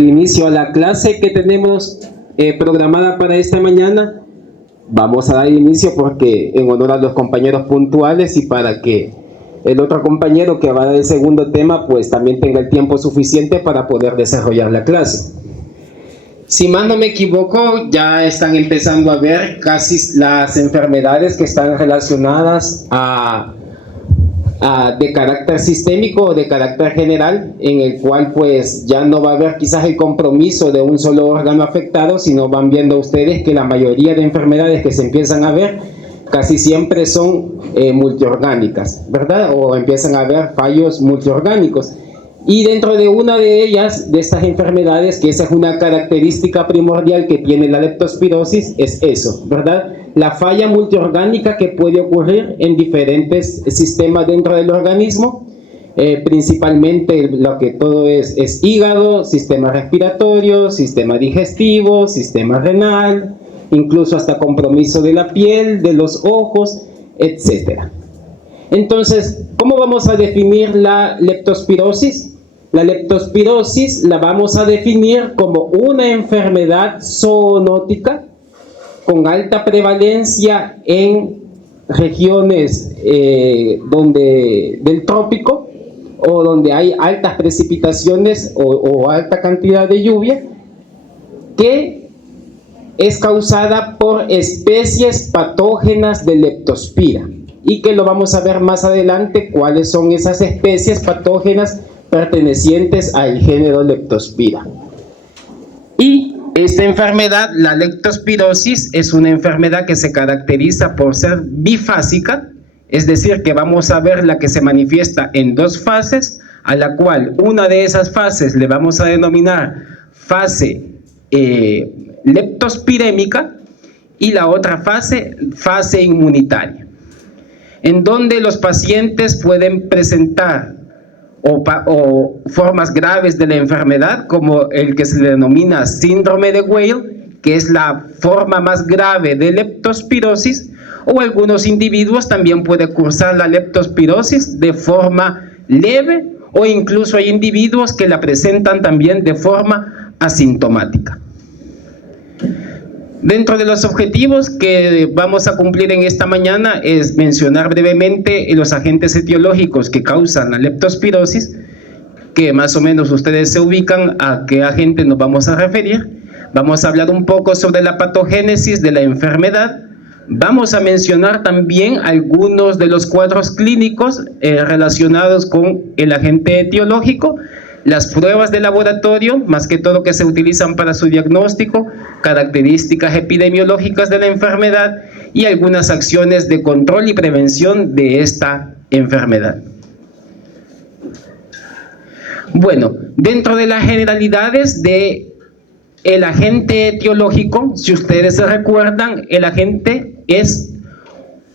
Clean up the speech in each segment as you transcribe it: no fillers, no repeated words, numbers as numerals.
Inicio a la clase que tenemos programada para esta mañana. Vamos a dar inicio porque en honor a los compañeros puntuales y para que el otro compañero que va a dar el segundo tema pues también tenga el tiempo suficiente para poder desarrollar la clase. Si más no me equivoco, ya están empezando a ver casi las enfermedades que están relacionadas de carácter sistémico o de carácter general, en el cual pues ya no va a haber quizás el compromiso de un solo órgano afectado, sino van viendo ustedes que la mayoría de enfermedades que se empiezan a ver casi siempre son multiorgánicas, ¿verdad? O empiezan a haber fallos multiorgánicos. Y dentro de una de ellas, de estas enfermedades, que esa es una característica primordial que tiene la leptospirosis, es eso, ¿verdad? La falla multiorgánica que puede ocurrir en diferentes sistemas dentro del organismo, principalmente lo que todo es hígado, sistema respiratorio, sistema digestivo, sistema renal, incluso hasta compromiso de la piel, de los ojos, etc. Entonces, ¿cómo vamos a definir la leptospirosis? La leptospirosis la vamos a definir como una enfermedad zoonótica con alta prevalencia en regiones del trópico o donde hay altas precipitaciones o alta cantidad de lluvia, que es causada por especies patógenas de leptospira, y que lo vamos a ver más adelante cuáles son esas especies patógenas pertenecientes al género Leptospira. Y esta enfermedad, la leptospirosis, es una enfermedad que se caracteriza por ser bifásica, es decir, que vamos a ver la que se manifiesta en dos fases, a la cual una de esas fases le vamos a denominar fase leptospirémica y la otra fase inmunitaria, en donde los pacientes pueden presentar o formas graves de la enfermedad, como el que se denomina síndrome de Weil, que es la forma más grave de leptospirosis, o algunos individuos también pueden cursar la leptospirosis de forma leve, o incluso hay individuos que la presentan también de forma asintomática. Dentro de los objetivos que vamos a cumplir en esta mañana es mencionar brevemente los agentes etiológicos que causan la leptospirosis, que más o menos ustedes se ubican a qué agente nos vamos a referir. Vamos a hablar un poco sobre la patogénesis de la enfermedad. Vamos a mencionar también algunos de los cuadros clínicos relacionados con el agente etiológico, las pruebas de laboratorio, más que todo que se utilizan para su diagnóstico, características epidemiológicas de la enfermedad y algunas acciones de control y prevención de esta enfermedad. Bueno, dentro de las generalidades de el agente etiológico, si ustedes se recuerdan, el agente es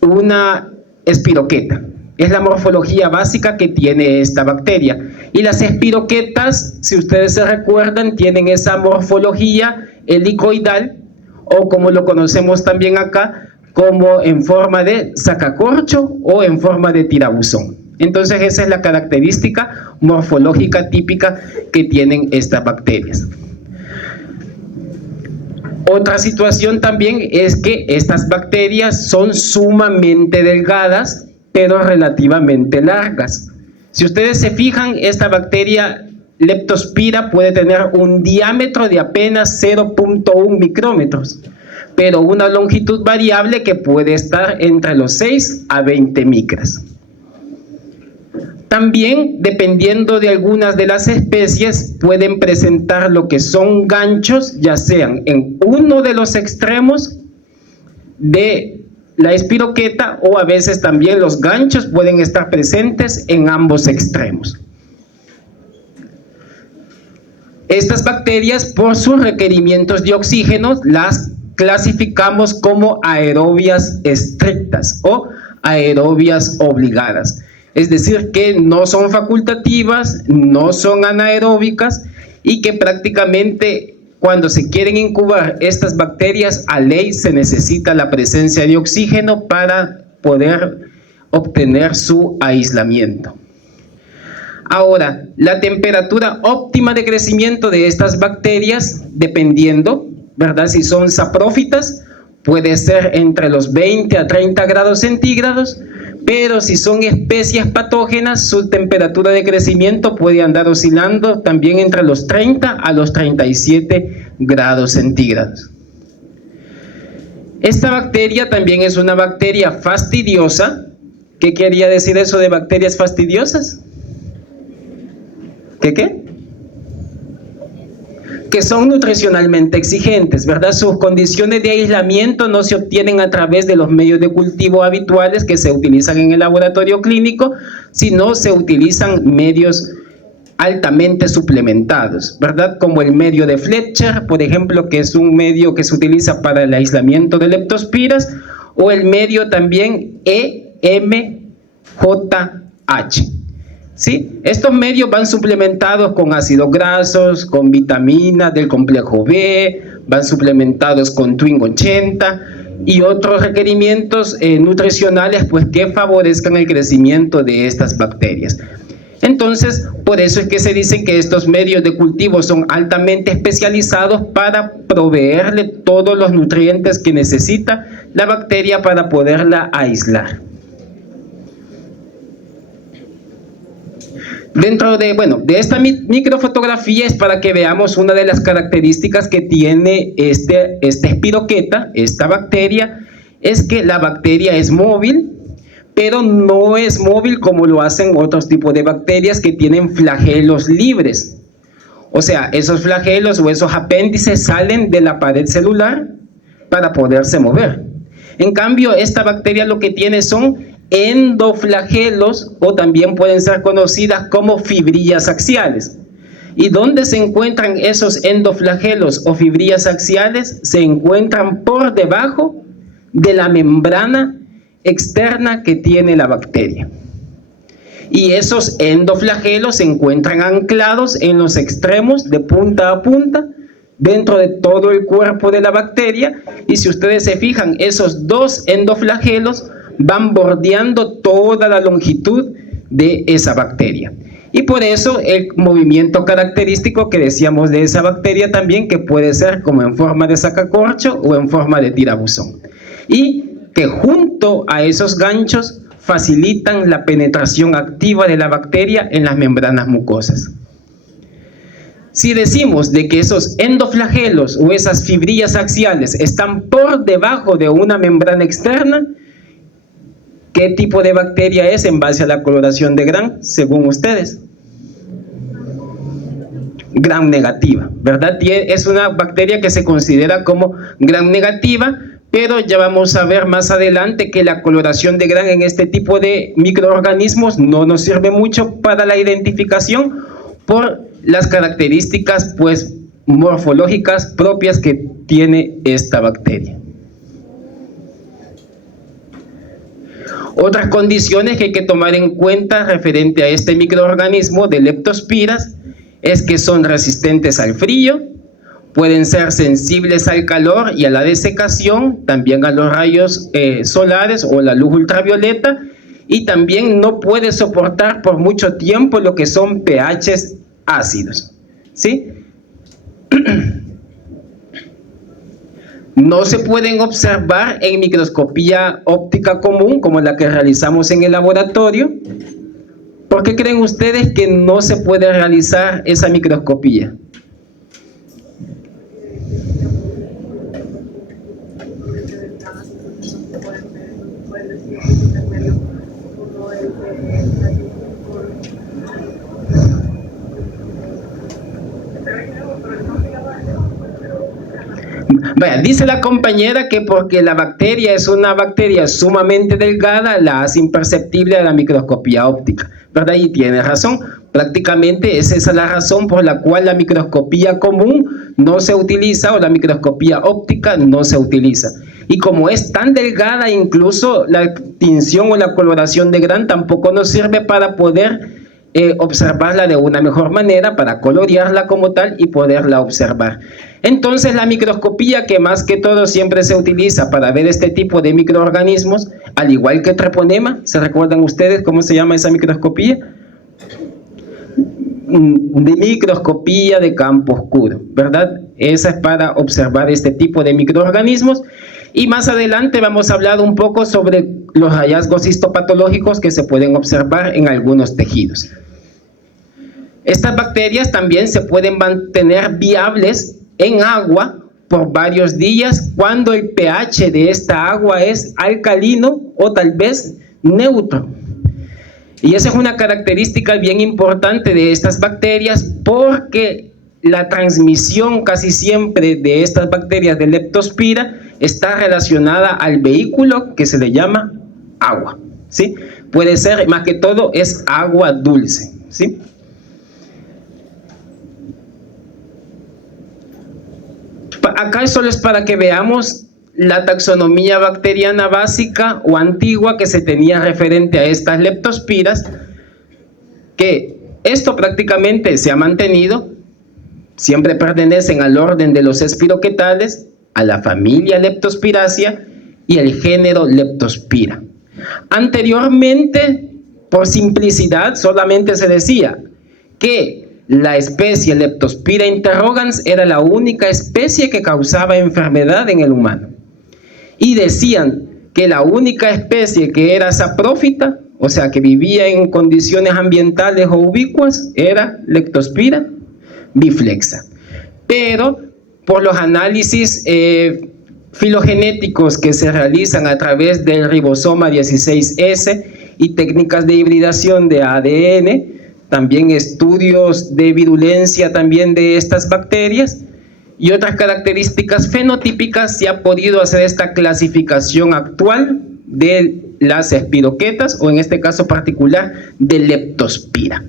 una espiroqueta. Es la morfología básica que tiene esta bacteria. Y las espiroquetas, si ustedes se recuerdan, tienen esa morfología helicoidal, o como lo conocemos también acá, como en forma de sacacorcho o en forma de tirabuzón. Entonces esa es la característica morfológica típica que tienen estas bacterias. Otra situación también es que estas bacterias son sumamente delgadas, pero relativamente largas. Si ustedes se fijan, esta bacteria Leptospira puede tener un diámetro de apenas 0.1 micrómetros, pero una longitud variable que puede estar entre los 6 a 20 micras. También, dependiendo de algunas de las especies, pueden presentar lo que son ganchos, ya sean en uno de los extremos de la espiroqueta, o a veces también los ganchos pueden estar presentes en ambos extremos. Estas bacterias, por sus requerimientos de oxígeno, las clasificamos como aerobias estrictas o aerobias obligadas. Es decir, que no son facultativas, no son anaeróbicas, y que prácticamente cuando se quieren incubar estas bacterias, a ley se necesita la presencia de oxígeno para poder obtener su aislamiento. Ahora, la temperatura óptima de crecimiento de estas bacterias, dependiendo, ¿verdad? Si son saprófitas, puede ser entre los 20 a 30 grados centígrados, pero si son especies patógenas, su temperatura de crecimiento puede andar oscilando también entre los 30 a los 37 grados centígrados. Esta bacteria también es una bacteria fastidiosa. ¿Qué quería decir eso de bacterias fastidiosas? ¿Qué? Que son nutricionalmente exigentes, ¿verdad? Sus condiciones de aislamiento no se obtienen a través de los medios de cultivo habituales que se utilizan en el laboratorio clínico, sino se utilizan medios altamente suplementados, ¿verdad? Como el medio de Fletcher, por ejemplo, que es un medio que se utiliza para el aislamiento de leptospiras, o el medio también EMJH. ¿Sí? Estos medios van suplementados con ácidos grasos, con vitaminas del complejo B, van suplementados con Twin 80 y otros requerimientos nutricionales pues, que favorezcan el crecimiento de estas bacterias. Entonces, por eso es que se dice que estos medios de cultivo son altamente especializados para proveerle todos los nutrientes que necesita la bacteria para poderla aislar. Dentro de esta microfotografía es para que veamos una de las características que tiene esta espiroqueta, esta bacteria, es que la bacteria es móvil, pero no es móvil como lo hacen otros tipos de bacterias que tienen flagelos libres. O sea, esos flagelos o esos apéndices salen de la pared celular para poderse mover. En cambio, esta bacteria lo que tiene son endoflagelos, o también pueden ser conocidas como fibrillas axiales. ¿Y dónde se encuentran esos endoflagelos o fibrillas axiales? Se encuentran por debajo de la membrana externa que tiene la bacteria. Y esos endoflagelos se encuentran anclados en los extremos de punta a punta dentro de todo el cuerpo de la bacteria, y si ustedes se fijan, esos dos endoflagelos van bordeando toda la longitud de esa bacteria. Y por eso el movimiento característico que decíamos de esa bacteria también, que puede ser como en forma de sacacorcho o en forma de tirabuzón. Y que junto a esos ganchos facilitan la penetración activa de la bacteria en las membranas mucosas. Si decimos de que esos endoflagelos o esas fibrillas axiales están por debajo de una membrana externa, ¿qué tipo de bacteria es en base a la coloración de Gram, según ustedes? Gram negativa, ¿verdad? Es una bacteria que se considera como Gram negativa, pero ya vamos a ver más adelante que la coloración de Gram en este tipo de microorganismos no nos sirve mucho para la identificación por las características pues morfológicas propias que tiene esta bacteria. Otras condiciones que hay que tomar en cuenta referente a este microorganismo de leptospiras es que son resistentes al frío, pueden ser sensibles al calor y a la desecación, también a los rayos solares o la luz ultravioleta, y también no puede soportar por mucho tiempo lo que son pHs ácidos, ¿sí? No se pueden observar en microscopía óptica común como la que realizamos en el laboratorio. ¿Por qué creen ustedes que no se puede realizar esa microscopía? Vaya, dice la compañera que porque la bacteria es una bacteria sumamente delgada, la hace imperceptible a la microscopía óptica, ¿verdad? Y tiene razón, prácticamente esa es la razón por la cual la microscopía común no se utiliza, o la microscopía óptica no se utiliza. Y como es tan delgada, incluso la tinción o la coloración de Gram tampoco nos sirve para poder observarla de una mejor manera, para colorearla como tal y poderla observar. Entonces la microscopía, que más que todo siempre se utiliza para ver este tipo de microorganismos, al igual que treponema, ¿se recuerdan ustedes cómo se llama esa microscopía? de microscopía de campo oscuro, ¿verdad? Esa es para observar este tipo de microorganismos. Y más adelante vamos a hablar un poco sobre los hallazgos histopatológicos que se pueden observar en algunos tejidos. Estas bacterias también se pueden mantener viables en agua por varios días cuando el pH de esta agua es alcalino o tal vez neutro. Y esa es una característica bien importante de estas bacterias, porque la transmisión casi siempre de estas bacterias de Leptospira está relacionada al vehículo que se le llama agua, ¿sí? Puede ser, más que todo, es agua dulce, ¿sí? Acá solo es para que veamos la taxonomía bacteriana básica o antigua que se tenía referente a estas leptospiras, que esto prácticamente se ha mantenido, siempre pertenecen al orden de los espiroquetales, a la familia Leptospiraceae y el género Leptospira. Anteriormente, por simplicidad, solamente se decía que la especie Leptospira interrogans era la única especie que causaba enfermedad en el humano. Y decían que la única especie que era saprófita, o sea, que vivía en condiciones ambientales o ubicuas, era Leptospira biflexa. Pero por los análisis filogenéticos que se realizan a través del ribosoma 16S y técnicas de hibridación de ADN, también estudios de virulencia también de estas bacterias y otras características fenotípicas, se ha podido hacer esta clasificación actual de las espiroquetas, o en este caso particular de Leptospira,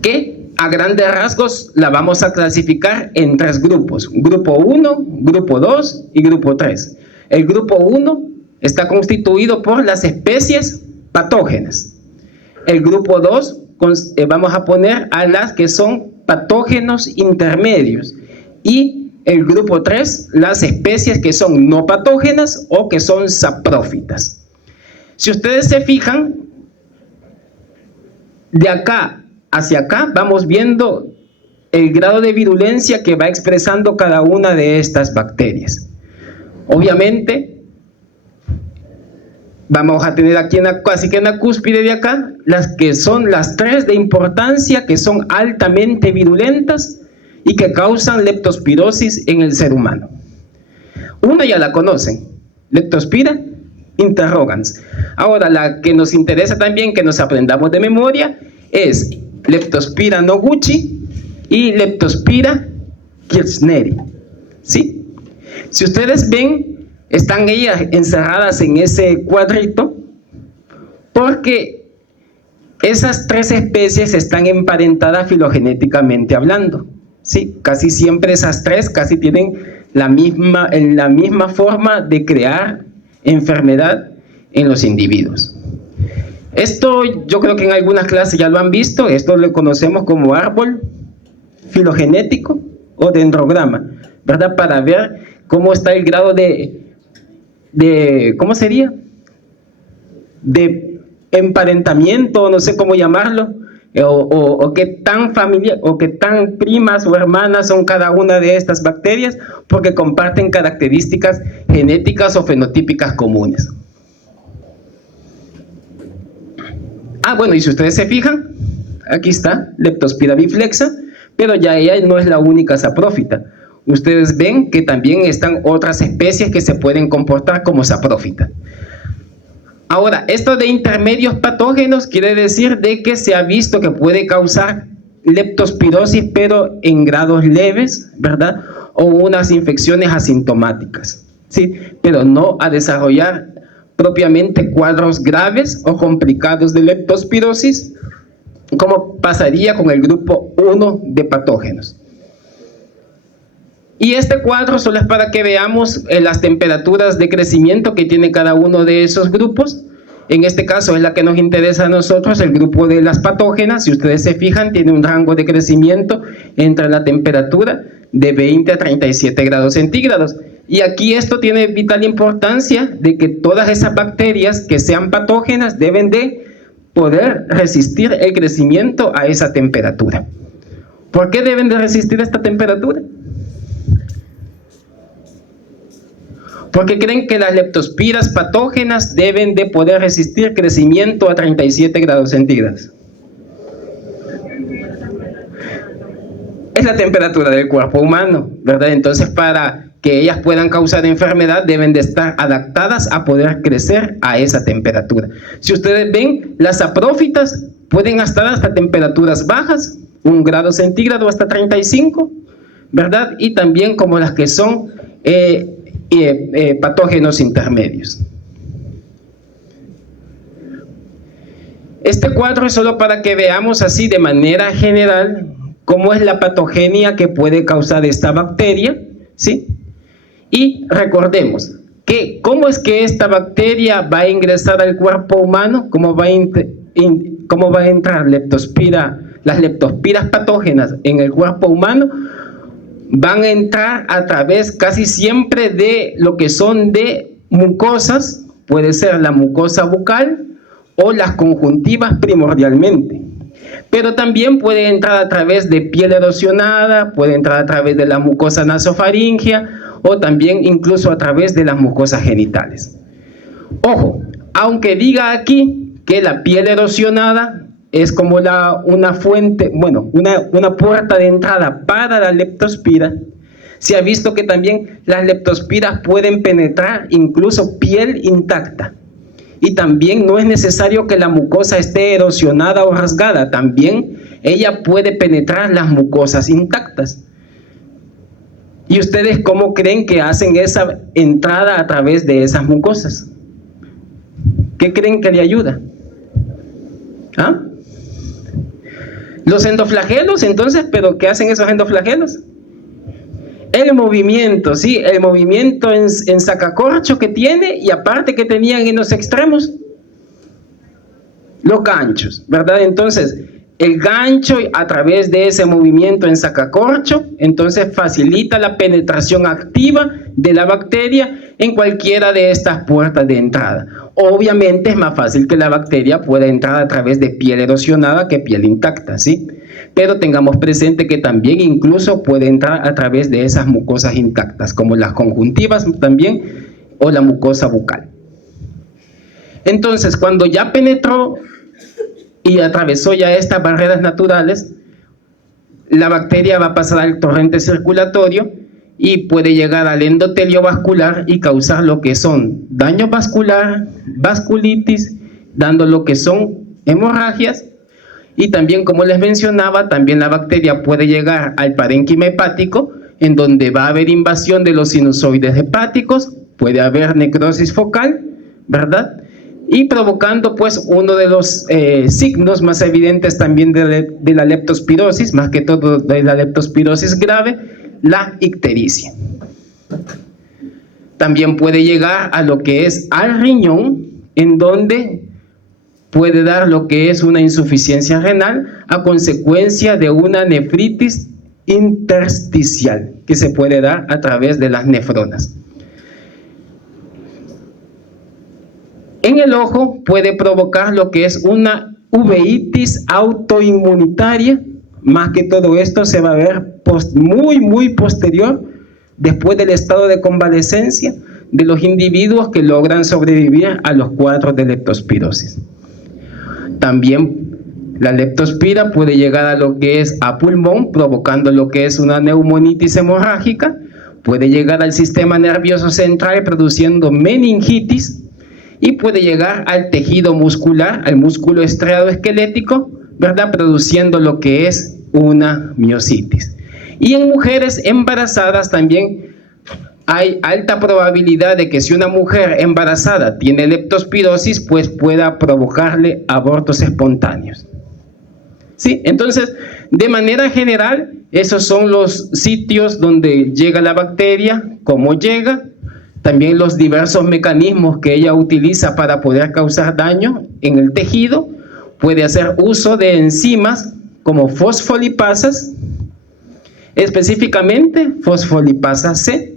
que a grandes rasgos la vamos a clasificar en tres grupos: grupo 1, grupo 2 y grupo 3. El grupo 1 está constituido por las especies patógenas. El grupo 2 vamos a poner a las que son patógenos intermedios, y el grupo 3 las especies que son no patógenas o que son saprófitas. Si ustedes se fijan, de acá hacia acá vamos viendo el grado de virulencia que va expresando cada una de estas bacterias. Obviamente vamos a tener aquí casi que en la cúspide de acá las que son las tres de importancia, que son altamente virulentas y que causan leptospirosis en el ser humano. Una ya la conocen, Leptospira interrogans. Ahora, la que nos interesa también que nos aprendamos de memoria es Leptospira noguchi y Leptospira kirchneri, ¿sí? Si ustedes ven, están ellas encerradas en ese cuadrito porque esas tres especies están emparentadas filogenéticamente hablando, ¿sí? Casi siempre esas tres casi tienen la misma forma de crear enfermedad en los individuos. Esto yo creo que en algunas clases ya lo han visto. Esto lo conocemos como árbol filogenético o dendrograma, ¿verdad? Para ver cómo está el grado ¿cómo sería? De emparentamiento, no sé cómo llamarlo, o qué tan familiar, o qué tan primas o hermanas son cada una de estas bacterias, porque comparten características genéticas o fenotípicas comunes. Bueno, y si ustedes se fijan, aquí está Leptospira biflexa, pero ya ella no es la única saprófita. Ustedes ven que también están otras especies que se pueden comportar como saprófita. Ahora, esto de intermedios patógenos quiere decir de que se ha visto que puede causar leptospirosis, pero en grados leves, ¿verdad? O unas infecciones asintomáticas, ¿sí? Pero no a desarrollar propiamente cuadros graves o complicados de leptospirosis, como pasaría con el grupo 1 de patógenos. Y este cuadro solo es para que veamos las temperaturas de crecimiento que tiene cada uno de esos grupos. En este caso es la que nos interesa a nosotros, el grupo de las patógenas. Si ustedes se fijan, tiene un rango de crecimiento entre la temperatura de 20 a 37 grados centígrados. Y aquí esto tiene vital importancia, de que todas esas bacterias que sean patógenas deben de poder resistir el crecimiento a esa temperatura. ¿Por qué deben de resistir esta temperatura? Porque creen que las leptospiras patógenas deben de poder resistir crecimiento a 37 grados centígrados. Es la temperatura del cuerpo humano, ¿verdad? Entonces, para que ellas puedan causar enfermedad, deben de estar adaptadas a poder crecer a esa temperatura. Si ustedes ven, las saprófitas pueden estar hasta temperaturas bajas, 1 grado centígrado hasta 35, ¿verdad? Y también como las que son patógenos intermedios. Este cuadro es solo para que veamos así de manera general cómo es la patogenia que puede causar esta bacteria, ¿sí? Y recordemos que cómo es que esta bacteria va a ingresar al cuerpo humano, cómo va a entrar las leptospiras patógenas en el cuerpo humano. Van a entrar a través casi siempre de lo que son de mucosas, puede ser la mucosa bucal o las conjuntivas primordialmente. Pero también puede entrar a través de piel erosionada, puede entrar a través de la mucosa nasofaringea o también incluso a través de las mucosas genitales. Ojo, aunque diga aquí que la piel erosionada es como una fuente, bueno, una puerta de entrada para la leptospira, se ha visto que también las leptospiras pueden penetrar incluso piel intacta. Y también no es necesario que la mucosa esté erosionada o rasgada, también ella puede penetrar las mucosas intactas. ¿Y ustedes cómo creen que hacen esa entrada a través de esas mucosas? ¿Qué creen que le ayuda? ¿Ah? Los endoflagelos, entonces, ¿pero qué hacen esos endoflagelos? El movimiento, ¿sí? El movimiento en sacacorcho que tiene, y aparte que tenían en los extremos, los ganchos, ¿verdad? Entonces, el gancho a través de ese movimiento en sacacorcho, entonces facilita la penetración activa de la bacteria en cualquiera de estas puertas de entrada. Obviamente es más fácil que la bacteria pueda entrar a través de piel erosionada que piel intacta, ¿sí? Pero tengamos presente que también incluso puede entrar a través de esas mucosas intactas, como las conjuntivas también, o la mucosa bucal. Entonces, cuando ya penetró y atravesó ya estas barreras naturales, la bacteria va a pasar al torrente circulatorio y puede llegar al endotelio vascular y causar lo que son daño vascular, vasculitis, dando lo que son hemorragias. Y también, como les mencionaba, también la bacteria puede llegar al parénquima hepático, en donde va a haber invasión de los sinusoides hepáticos, puede haber necrosis focal, ¿verdad? Y provocando pues uno de los signos más evidentes también de la leptospirosis, más que todo de la leptospirosis grave, la ictericia. También puede llegar a lo que es al riñón, en donde puede dar lo que es una insuficiencia renal a consecuencia de una nefritis intersticial que se puede dar a través de las nefronas. En el ojo puede provocar lo que es una uveitis autoinmunitaria, más que todo esto se va a ver muy posterior, después del estado de convalecencia de los individuos que logran sobrevivir a los cuadros de leptospirosis. También la leptospira puede llegar a lo que es a pulmón, provocando lo que es una neumonitis hemorrágica, puede llegar al sistema nervioso central produciendo meningitis, y puede llegar al tejido muscular, al músculo estriado esquelético, ¿verdad? Produciendo lo que es una miositis. Y en mujeres embarazadas también hay alta probabilidad de que si una mujer embarazada tiene leptospirosis, pues pueda provocarle abortos espontáneos. ¿Sí? Entonces, de manera general, esos son los sitios donde llega la bacteria, cómo llega, también los diversos mecanismos que ella utiliza para poder causar daño en el tejido. Puede hacer uso de enzimas como fosfolipasas, específicamente fosfolipasa C,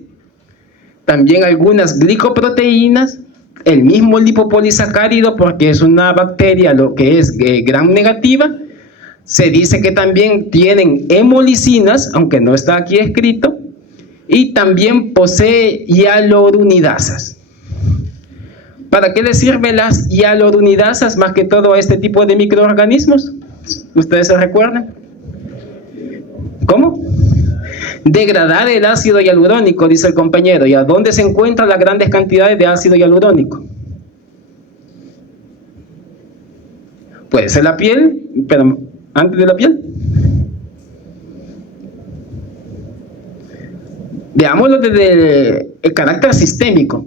también algunas glicoproteínas, el mismo lipopolisacárido, porque es una bacteria lo que es gram negativa. Se dice que también tienen hemolicinas, aunque no está aquí escrito, y también posee hialuronidasas. ¿Para qué le sirven las hialuronidasas más que todo a este tipo de microorganismos? ¿Ustedes se recuerdan? ¿Cómo? Degradar el ácido hialurónico, dice el compañero. ¿Y a dónde se encuentran las grandes cantidades de ácido hialurónico? Puede ser la piel, pero antes de la piel. Veámoslo desde el carácter sistémico.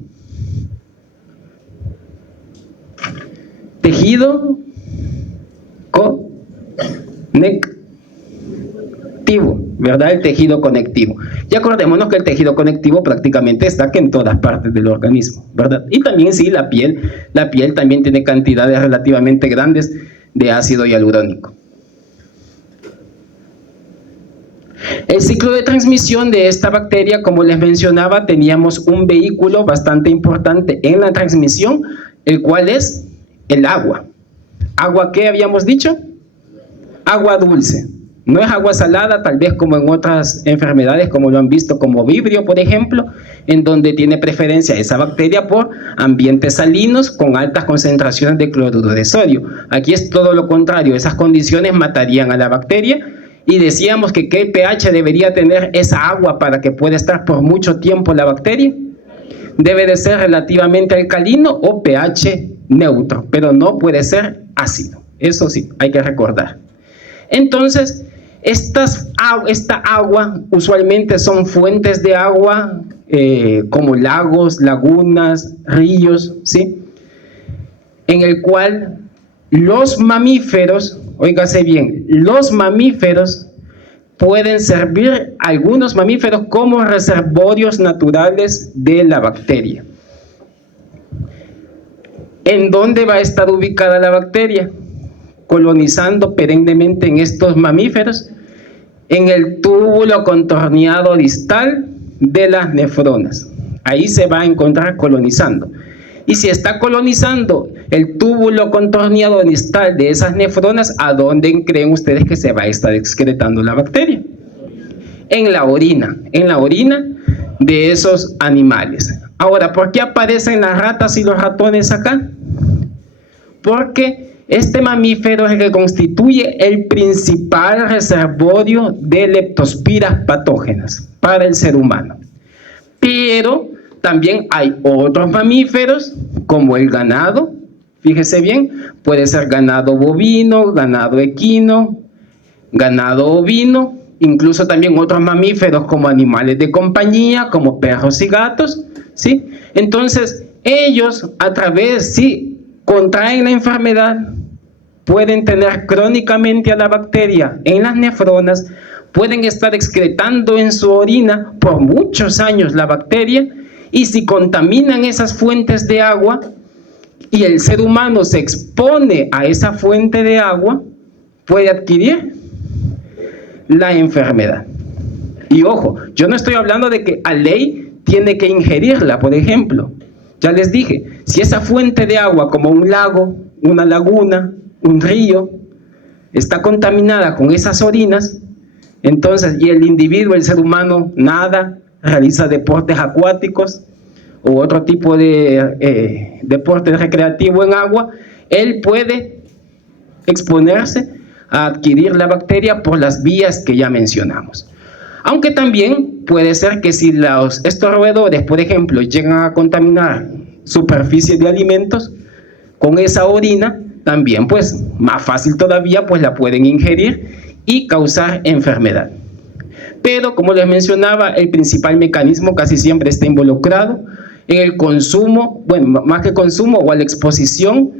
Tejido conectivo, ¿verdad? El tejido conectivo. Y acordémonos que el tejido conectivo prácticamente está que en todas partes del organismo, ¿verdad? Y también sí, la piel también tiene cantidades relativamente grandes de ácido hialurónico. El ciclo de transmisión de esta bacteria, como les mencionaba, teníamos un vehículo bastante importante en la transmisión, el cual es el agua. ¿Agua qué habíamos dicho? Agua dulce. No es agua salada, tal vez como en otras enfermedades, como lo han visto como Vibrio, por ejemplo, en donde tiene preferencia esa bacteria por ambientes salinos con altas concentraciones de cloruro de sodio. Aquí es todo lo contrario, esas condiciones matarían a la bacteria. Y decíamos que ¿qué pH debería tener esa agua para que pueda estar por mucho tiempo la bacteria? Debe de ser relativamente alcalino o pH neutro, pero no puede ser ácido. Eso sí, hay que recordar. Entonces, esta agua usualmente son fuentes de agua como lagos, lagunas, ríos, ¿sí? En el cual los mamíferos, óigase bien, los mamíferos pueden servir, algunos mamíferos, como reservorios naturales de la bacteria. ¿En dónde va a estar ubicada la bacteria? Colonizando perennemente en estos mamíferos, en el túbulo contorneado distal de las nefronas. Ahí se va a encontrar colonizando. Y si está colonizando el túbulo contorneado distal de esas nefronas, ¿a dónde creen ustedes que se va a estar excretando la bacteria? En la orina de esos animales. Ahora, ¿por qué aparecen las ratas y los ratones acá? Porque este mamífero es el que constituye el principal reservorio de leptospiras patógenas para el ser humano. Pero también hay otros mamíferos, como el ganado. Fíjese bien, puede ser ganado bovino, ganado equino, ganado ovino, incluso también otros mamíferos como animales de compañía, como perros y gatos, ¿sí? Entonces, ellos a través, si contraen la enfermedad, pueden tener crónicamente a la bacteria en las nefronas, pueden estar excretando en su orina por muchos años la bacteria, y si contaminan esas fuentes de agua y el ser humano se expone a esa fuente de agua, puede adquirir la enfermedad. Y ojo, yo no estoy hablando de que a ley tiene que ingerirla, por ejemplo. Ya les dije, si esa fuente de agua, como un lago, una laguna, un río, está contaminada con esas orinas, entonces, y el individuo, el ser humano, nada, realiza deportes acuáticos o otro tipo de deporte recreativo en agua, él puede exponerse a adquirir la bacteria por las vías que ya mencionamos. Aunque también puede ser que si estos roedores, por ejemplo, llegan a contaminar superficies de alimentos con esa orina, también pues más fácil todavía, pues la pueden ingerir y causar enfermedad. Pero como les mencionaba, el principal mecanismo casi siempre está involucrado en el consumo, bueno, más que consumo, o a la exposición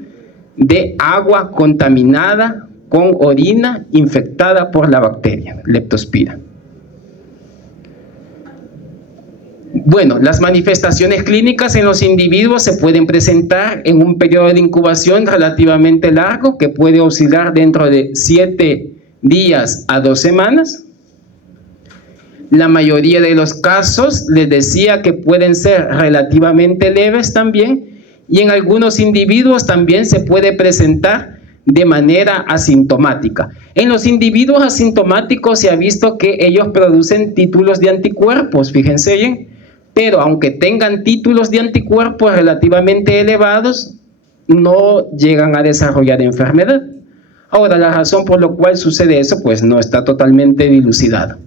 de agua contaminada con orina infectada por la bacteria Leptospira. Bueno, las manifestaciones clínicas en los individuos se pueden presentar en un periodo de incubación relativamente largo, que puede oscilar dentro de 7 días a 2 semanas. La mayoría de los casos, les decía que pueden ser relativamente leves también, y en algunos individuos también se puede presentar de manera asintomática. En los individuos asintomáticos se ha visto que ellos producen títulos de anticuerpos, fíjense bien, pero aunque tengan títulos de anticuerpos relativamente elevados, no llegan a desarrollar enfermedad. Ahora, la razón por la cual sucede eso, pues no está totalmente dilucidada.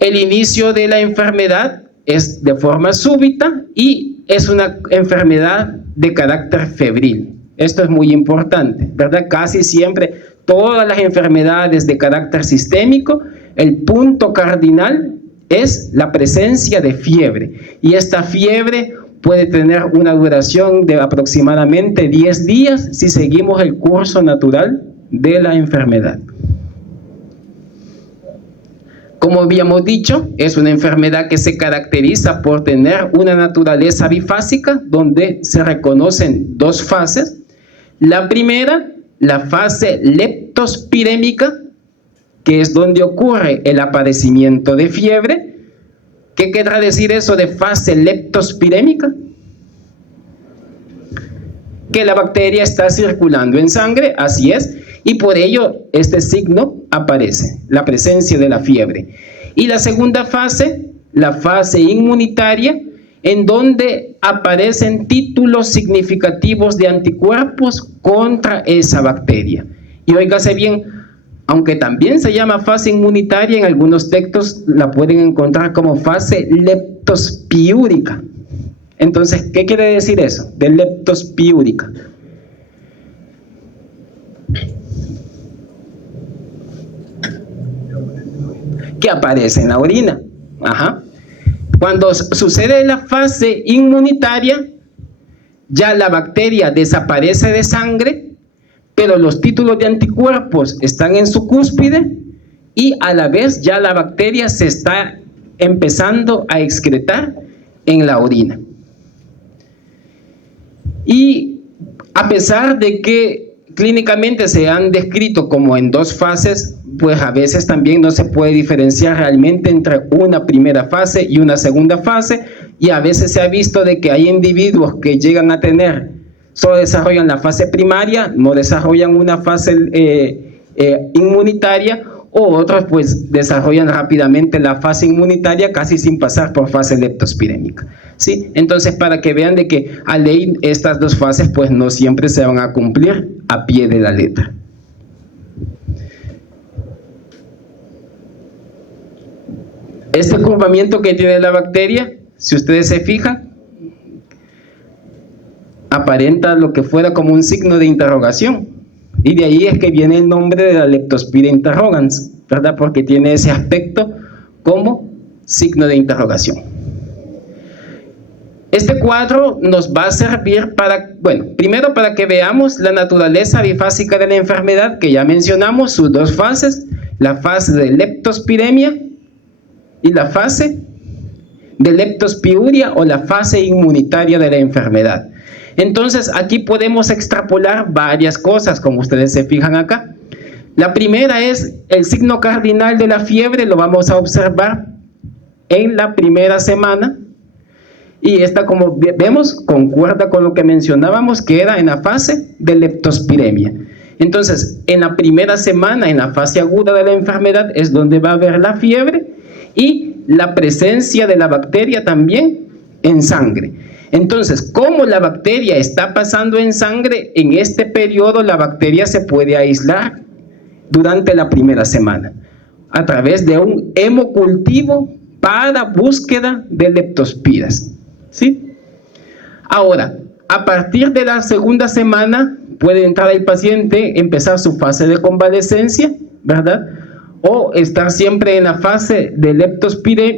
El inicio de la enfermedad es de forma súbita y es una enfermedad de carácter febril. Esto es muy importante, ¿verdad? Casi siempre todas las enfermedades de carácter sistémico, el punto cardinal es la presencia de fiebre. Y esta fiebre puede tener una duración de aproximadamente 10 días si seguimos el curso natural de la enfermedad. Como habíamos dicho, es una enfermedad que se caracteriza por tener una naturaleza bifásica, donde se reconocen dos fases. La primera, la fase leptospirémica, que es donde ocurre el aparecimiento de fiebre. ¿Qué querrá decir eso de fase leptospirémica? Que la bacteria está circulando en sangre, así es, y por ello este signo aparece, la presencia de la fiebre. Y la segunda fase, la fase inmunitaria, en donde aparecen títulos significativos de anticuerpos contra esa bacteria. Y óigase bien, aunque también se llama fase inmunitaria, en algunos textos la pueden encontrar como fase leptospiúrica. Entonces, ¿qué quiere decir eso de leptospiúrica? Que aparece en la orina. Ajá. Cuando sucede la fase inmunitaria, ya la bacteria desaparece de sangre, pero los títulos de anticuerpos están en su cúspide y a la vez ya la bacteria se está empezando a excretar en la orina. Y a pesar de que clínicamente se han descrito como en dos fases, pues a veces también no se puede diferenciar realmente entre una primera fase y una segunda fase, y a veces se ha visto de que hay individuos que llegan a tener, solo desarrollan la fase primaria, no desarrollan una fase inmunitaria, o otros pues desarrollan rápidamente la fase inmunitaria casi sin pasar por fase leptospirémica, ¿sí? Entonces, para que vean de que a ley estas dos fases pues no siempre se van a cumplir a pie de la letra. Este curvamiento que tiene la bacteria, si ustedes se fijan, aparenta lo que fuera como un signo de interrogación, y de ahí es que viene el nombre de la Leptospira interrogans, ¿verdad? Porque tiene ese aspecto como signo de interrogación. Este cuadro nos va a servir para, bueno, primero para que veamos la naturaleza bifásica de la enfermedad, que ya mencionamos sus dos fases, la fase de leptospiremia y la fase de leptospiuria o la fase inmunitaria de la enfermedad. Entonces aquí podemos extrapolar varias cosas, como ustedes se fijan acá. La primera es el signo cardinal de la fiebre, lo vamos a observar en la primera semana, y esta, como vemos, concuerda con lo que mencionábamos, que era en la fase de leptospiremia. Entonces, en la primera semana, en la fase aguda de la enfermedad, es donde va a haber la fiebre y la presencia de la bacteria también en sangre. Entonces, como la bacteria está pasando en sangre, en este periodo la bacteria se puede aislar durante la primera semana a través de un hemocultivo para búsqueda de leptospiras, ¿sí? Ahora, a partir de la segunda semana puede entrar el paciente, empezar su fase de convalescencia, ¿verdad? O estar siempre en la fase de leptospiuria,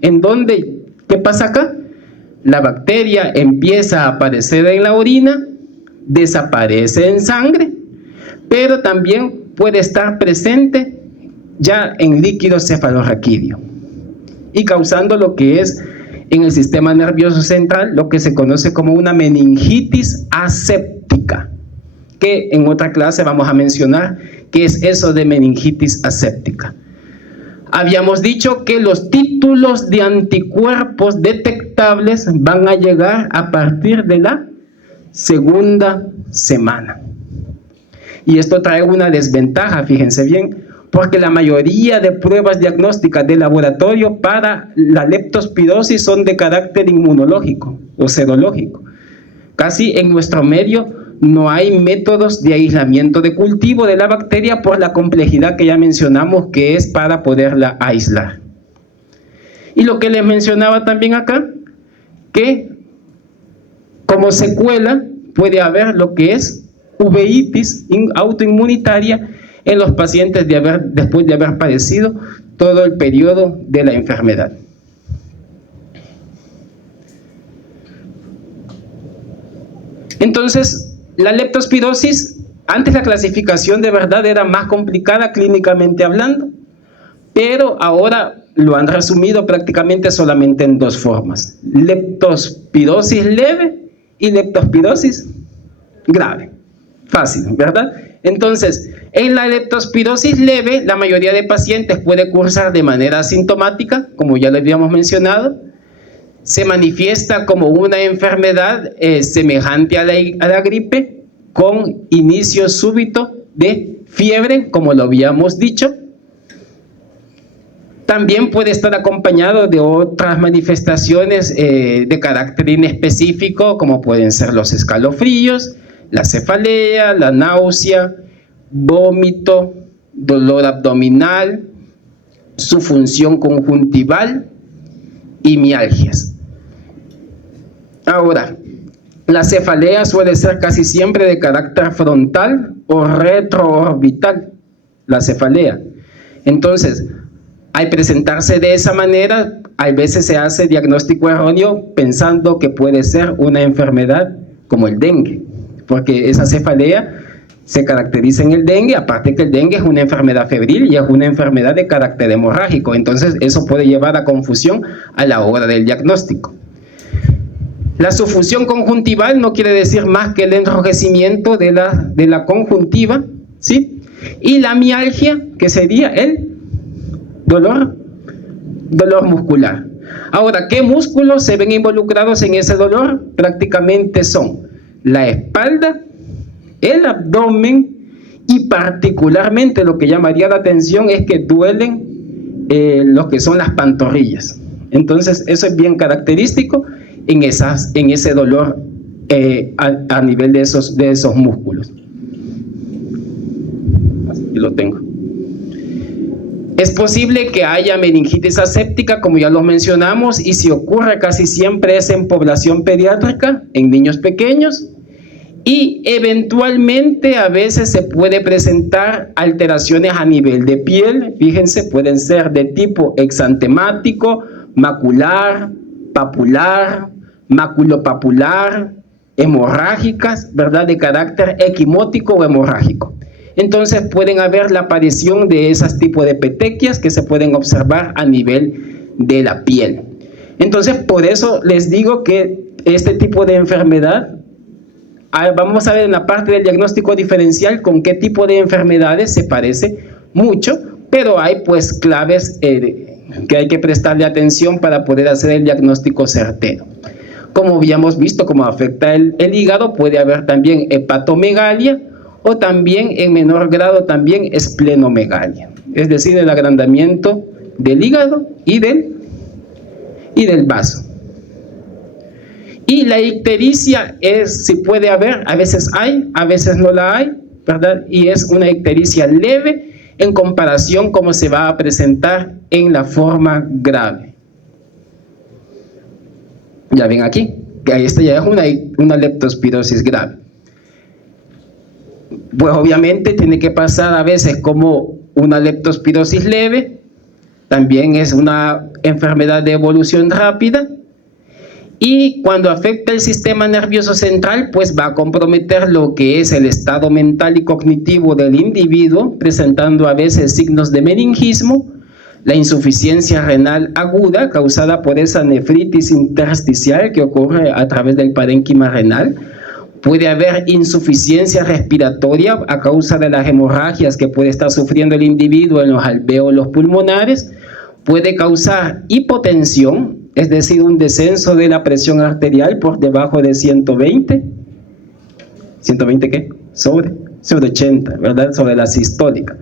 en donde, ¿qué pasa acá? La bacteria empieza a aparecer en la orina, desaparece en sangre, pero también puede estar presente ya en líquido cefalorraquídeo y causando lo que es en el sistema nervioso central lo que se conoce como una meningitis aséptica, que en otra clase vamos a mencionar qué es eso de meningitis aséptica. Habíamos dicho que los títulos de anticuerpos detectados detectables van a llegar a partir de la segunda semana. Y esto trae una desventaja, fíjense bien, porque la mayoría de pruebas diagnósticas de laboratorio para la leptospirosis son de carácter inmunológico o serológico. Casi en nuestro medio no hay métodos de aislamiento de cultivo de la bacteria por la complejidad que ya mencionamos que es para poderla aislar. Y lo que les mencionaba también acá, que como secuela puede haber lo que es uveitis autoinmunitaria en los pacientes después de haber padecido todo el periodo de la enfermedad. Entonces, la leptospirosis, antes la clasificación de verdad era más complicada clínicamente hablando, pero ahora lo han resumido prácticamente solamente en dos formas: leptospirosis leve y leptospirosis grave. Fácil, ¿verdad? Entonces, en la leptospirosis leve, la mayoría de pacientes puede cursar de manera asintomática, como ya lo habíamos mencionado. Se manifiesta como una enfermedad semejante a la gripe, con inicio súbito de fiebre, como lo habíamos dicho. También puede estar acompañado de otras manifestaciones de carácter inespecífico, como pueden ser los escalofríos, la cefalea, la náusea, vómito, dolor abdominal, su función conjuntival y mialgias. Ahora, la cefalea suele ser casi siempre de carácter frontal o retroorbital, la cefalea. Entonces, al presentarse de esa manera, a veces se hace diagnóstico erróneo pensando que puede ser una enfermedad como el dengue, porque esa cefalea se caracteriza en el dengue, aparte que el dengue es una enfermedad febril y es una enfermedad de carácter hemorrágico. Entonces, eso puede llevar a confusión a la hora del diagnóstico. La subfusión conjuntival no quiere decir más que el enrojecimiento de la conjuntiva, ¿sí? Y la mialgia, que sería el dolor muscular. Ahora, ¿qué músculos se ven involucrados en ese dolor? Prácticamente son la espalda, el abdomen y particularmente lo que llamaría la atención es que duelen lo que son las pantorrillas. Entonces, eso es bien característico en ese dolor a nivel de esos músculos. Aquí lo tengo. Es posible que haya meningitis aséptica, como ya lo mencionamos, y si ocurre casi siempre es en población pediátrica, en niños pequeños, y eventualmente a veces se puede presentar alteraciones a nivel de piel. Fíjense, pueden ser de tipo exantemático, macular, papular, maculopapular, hemorrágicas, ¿verdad?, de carácter equimótico o hemorrágico. Entonces pueden haber la aparición de esos tipos de petequias que se pueden observar a nivel de la piel. Entonces, por eso les digo que este tipo de enfermedad, vamos a ver en la parte del diagnóstico diferencial con qué tipo de enfermedades se parece mucho, pero hay pues claves que hay que prestarle atención para poder hacer el diagnóstico certero. Como habíamos visto, como afecta el hígado, puede haber también hepatomegalia o también en menor grado también esplenomegalia, es decir, el agrandamiento del hígado y del vaso. Y la ictericia si puede haber, a veces hay, a veces no la hay, ¿verdad? Y es una ictericia leve en comparación como se va a presentar en la forma grave. Ya ven aquí, que esta ya es una leptospirosis grave. Pues obviamente tiene que pasar a veces como una leptospirosis leve, también es una enfermedad de evolución rápida, y cuando afecta el sistema nervioso central, pues va a comprometer lo que es el estado mental y cognitivo del individuo, presentando a veces signos de meningismo, la insuficiencia renal aguda causada por esa nefritis intersticial que ocurre a través del parénquima renal. Puede haber insuficiencia respiratoria a causa de las hemorragias que puede estar sufriendo el individuo en los alvéolos pulmonares. Puede causar hipotensión es decir, un descenso de la presión arterial por debajo de 120. ¿120 qué? Sobre 80, ¿verdad? Sobre la sistólica.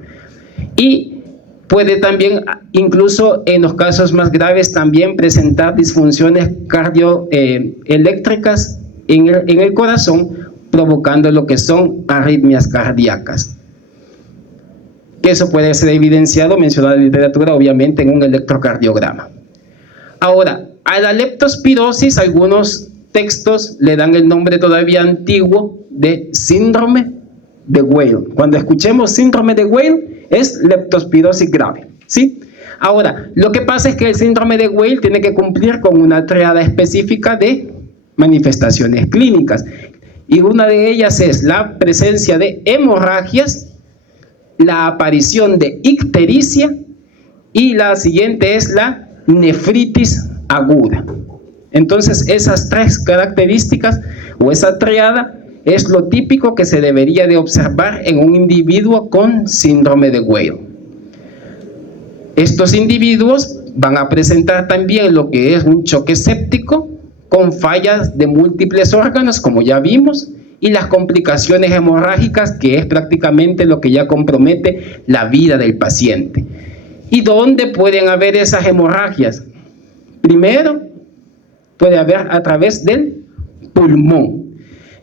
Y puede también, incluso en los casos más graves, también presentar disfunciones cardioeléctricas en el corazón, provocando lo que son arritmias cardíacas. Que eso puede ser evidenciado, mencionado en la literatura, obviamente, en un electrocardiograma. Ahora, a la leptospirosis, algunos textos le dan el nombre todavía antiguo de síndrome de Weil. Cuando escuchemos síndrome de Weil, es leptospirosis grave, ¿sí? Ahora, lo que pasa es que el síndrome de Weil tiene que cumplir con una triada específica de manifestaciones clínicas. Y una de ellas es la presencia de hemorragias, la aparición de ictericia y la siguiente es la nefritis aguda. Entonces, esas tres características o esa triada es lo típico que se debería de observar en un individuo con síndrome de Weil. Estos individuos van a presentar también lo que es un choque séptico con fallas de múltiples órganos, como ya vimos, y las complicaciones hemorrágicas, que es prácticamente lo que ya compromete la vida del paciente. ¿Y dónde pueden haber esas hemorragias? Primero, puede haber a través del pulmón.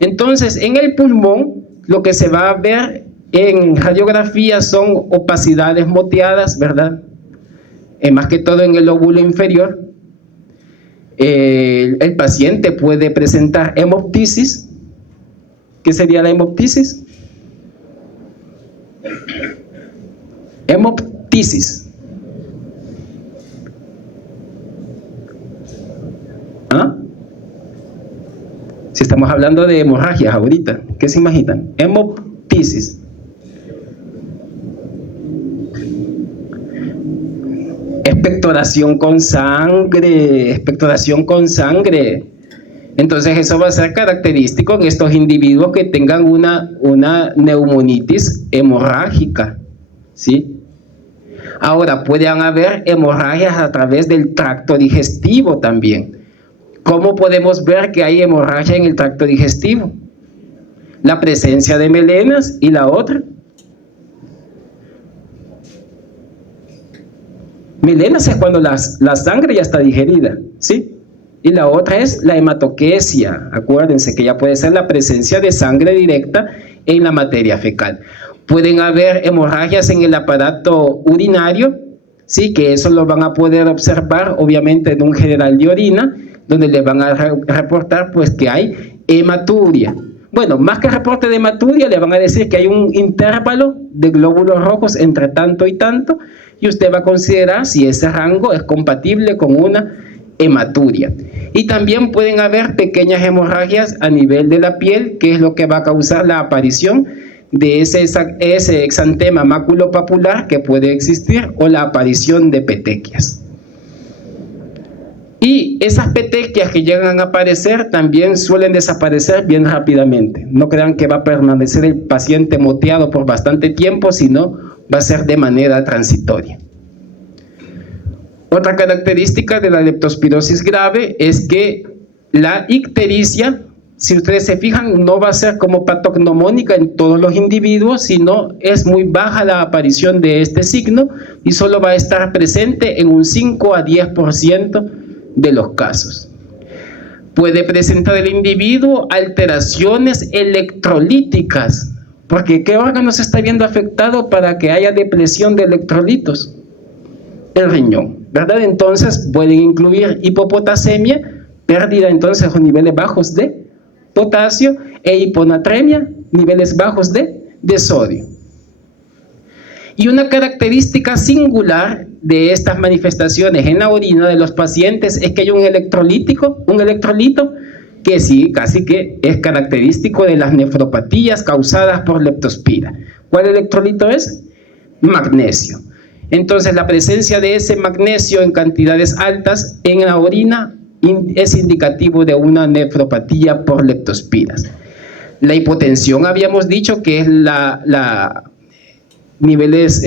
Entonces, en el pulmón, lo que se va a ver en radiografía son opacidades moteadas, ¿verdad? Más que todo en el lóbulo inferior. El paciente puede presentar hemoptisis. ¿Qué sería la hemoptisis? Hemoptisis. ¿Ah? Si estamos hablando de hemorragias ahorita, ¿qué se imaginan? Hemoptisis. Expectoración con sangre, Entonces eso va a ser característico en estos individuos que tengan una neumonitis hemorrágica, ¿sí? Ahora, pueden haber hemorragias a través del tracto digestivo también. ¿Cómo podemos ver que hay hemorragia en el tracto digestivo? La presencia de melenas y la otra. Melenas es cuando la sangre ya está digerida, ¿sí? Y la otra es la hematoquesia. Acuérdense que ya puede ser la presencia de sangre directa en la materia fecal. Pueden haber hemorragias en el aparato urinario, ¿sí? Que eso lo van a poder observar obviamente en un general de orina, donde le van a reportar pues que hay hematuria. Bueno, más que reporte de hematuria, le van a decir que hay un intervalo de glóbulos rojos entre tanto y tanto, y usted va a considerar si ese rango es compatible con una hematuria. Y también pueden haber pequeñas hemorragias a nivel de la piel, que es lo que va a causar la aparición de ese exantema maculopapular que puede existir, o la aparición de petequias. Y esas petequias que llegan a aparecer también suelen desaparecer bien rápidamente. No crean que va a permanecer el paciente moteado por bastante tiempo, sino va a ser de manera transitoria. Otra característica de la leptospirosis grave es que la ictericia, si ustedes se fijan, no va a ser como patognomónica en todos los individuos, sino es muy baja la aparición de este signo y solo va a estar presente en un 5 a 10% de los casos. Puede presentar el individuo alteraciones electrolíticas, porque ¿qué órgano se está viendo afectado para que haya depresión de electrolitos? El riñón, ¿verdad? Entonces pueden incluir hipopotasemia, pérdida entonces o niveles bajos de potasio, e hiponatremia, niveles bajos de sodio. Y una característica singular de estas manifestaciones en la orina de los pacientes es que hay un electrolito que sí, casi que es característico de las nefropatías causadas por leptospira. ¿Cuál electrolito es? Magnesio. Entonces, la presencia de ese magnesio en cantidades altas en la orina es indicativo de una nefropatía por leptospiras. La hipotensión habíamos dicho que es niveles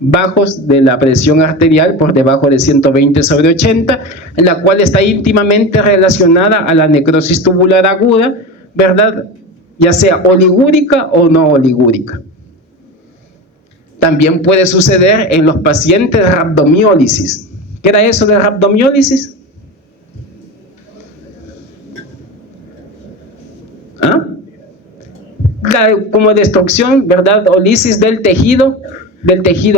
bajos de la presión arterial, por debajo de 120/80, en la cual está íntimamente relacionada a la necrosis tubular aguda, ¿verdad? Ya sea oligúrica o no oligúrica. También puede suceder en los pacientes de rhabdomiólisis. ¿Qué era eso de rhabdomiólisis? ¿Ah? Como destrucción, ¿verdad? O lisis del tejido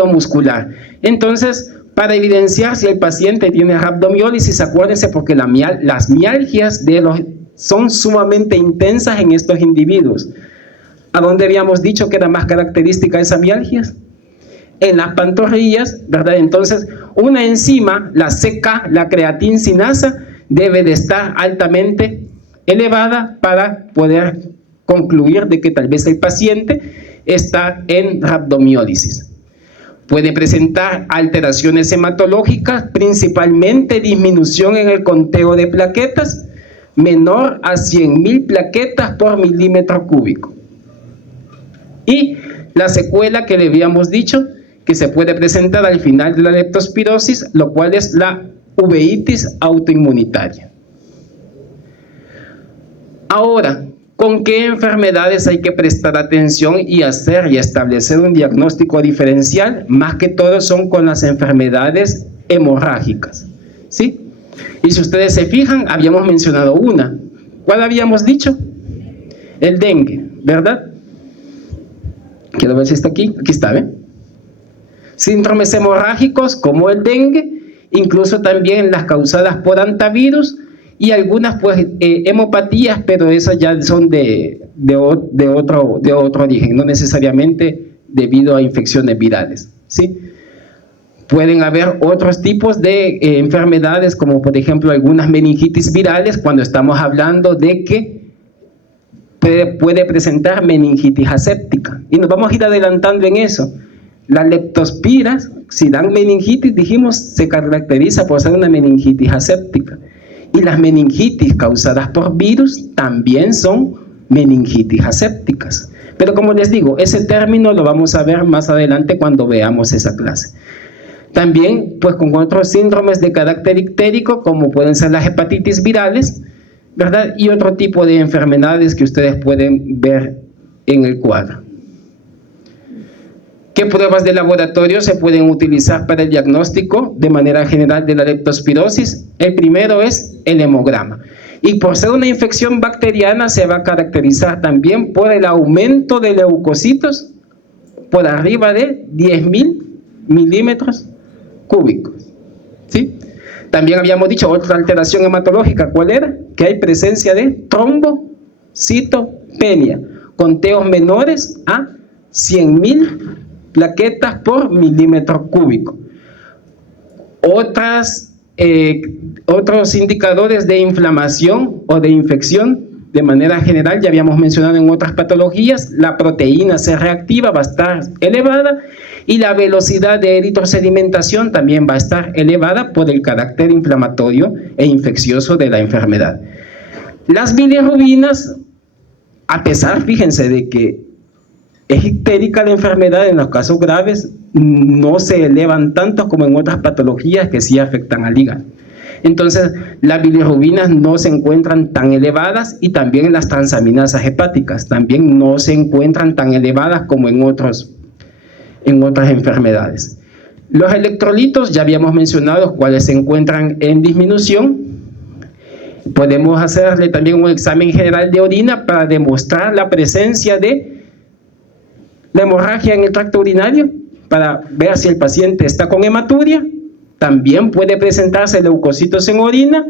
muscular. Entonces, para evidenciar si el paciente tiene rhabdomiólisis, acuérdense, porque las mialgias son sumamente intensas en estos individuos. ¿A dónde habíamos dicho que era más característica esas mialgias? En las pantorrillas, ¿verdad? Entonces, una enzima, la CK, la creatinsinasa, debe de estar altamente elevada para poder concluir de que tal vez el paciente está en rhabdomiólisis. Puede presentar alteraciones hematológicas, principalmente disminución en el conteo de plaquetas, menor a 100.000 plaquetas por milímetro cúbico. Y la secuela que le habíamos dicho, que se puede presentar al final de la leptospirosis, lo cual es la uveitis autoinmunitaria. Ahora, ¿con qué enfermedades hay que prestar atención y hacer y establecer un diagnóstico diferencial? Más que todo son con las enfermedades hemorrágicas, ¿sí? Y si ustedes se fijan, habíamos mencionado una. ¿Cuál habíamos dicho? El dengue, ¿verdad? Quiero ver si está aquí. Aquí está, ¿ven? Síndromes hemorrágicos como el dengue, incluso también las causadas por hantavirus, y algunas pues hemopatías, pero esas ya son de otro origen, no necesariamente debido a infecciones virales, ¿sí? Pueden haber otros tipos de enfermedades, como por ejemplo algunas meningitis virales, cuando estamos hablando de que puede presentar meningitis aséptica, y nos vamos a ir adelantando en eso. Las leptospiras, si dan meningitis, dijimos, se caracteriza por ser una meningitis aséptica. Y las meningitis causadas por virus también son meningitis asépticas. Pero como les digo, ese término lo vamos a ver más adelante cuando veamos esa clase. También, pues con otros síndromes de carácter ictérico, como pueden ser las hepatitis virales, ¿verdad? Y otro tipo de enfermedades que ustedes pueden ver en el cuadro. ¿Qué pruebas de laboratorio se pueden utilizar para el diagnóstico de manera general de la leptospirosis? El primero es el hemograma. Y por ser una infección bacteriana se va a caracterizar también por el aumento de leucocitos por arriba de 10.000 milímetros cúbicos, ¿sí? También habíamos dicho otra alteración hematológica. ¿Cuál era? Que hay presencia de trombocitopenia, conteos menores a 100.000 plaquetas por milímetro cúbico. Otros indicadores de inflamación o de infección, de manera general, ya habíamos mencionado en otras patologías, la proteína C reactiva va a estar elevada y la velocidad de eritrosedimentación también va a estar elevada por el carácter inflamatorio e infeccioso de la enfermedad. Las bilirrubinas, a pesar, fíjense, de que es ictérica la enfermedad, en los casos graves no se elevan tanto como en otras patologías que sí afectan al hígado. Entonces, las bilirrubinas no se encuentran tan elevadas, y también las transaminasas hepáticas también no se encuentran tan elevadas como en otras enfermedades. Los electrolitos ya habíamos mencionado cuáles se encuentran en disminución. Podemos hacerle también un examen general de orina para demostrar la presencia de la hemorragia en el tracto urinario, para ver si el paciente está con hematuria. También puede presentarse leucocitos en orina,